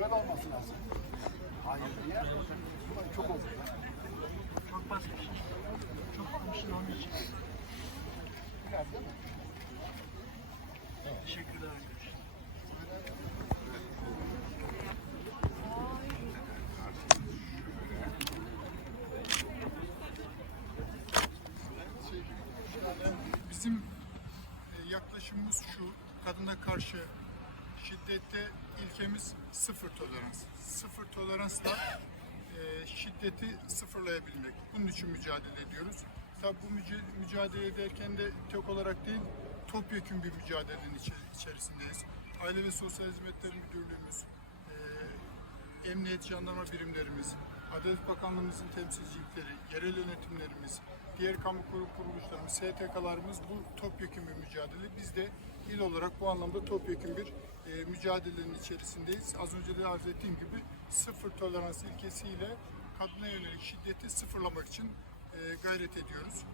olması lazım. Hayır diye. Bu çok oldu. Çok basit. Çok konuşsun onun için. Biraz değil mi? Teşekkürler arkadaşlar. Bizim e, yaklaşımımız şu, kadına karşı şiddette ilkemiz sıfır tolerans. Sıfır toleransla e, şiddeti sıfırlayabilmek. Bunun için mücadele ediyoruz. Tabi bu müce- mücadele ederken de tek olarak değil, topyekun bir mücadelenin içi- içerisindeyiz. Aile ve Sosyal Hizmetler Müdürlüğümüz, e, emniyet jandarma birimlerimiz, Adalet Bakanlığımızın temsilcilikleri, yerel yönetimlerimiz, diğer kamu kurum kuruluşlarımız, STK'larımız bu topyekun bir mücadele. Biz de il olarak bu anlamda topyekun bir e, mücadelenin içerisindeyiz. Az önce de arz ettiğim gibi sıfır tolerans ilkesiyle kadına yönelik şiddeti sıfırlamak için e, gayret ediyoruz.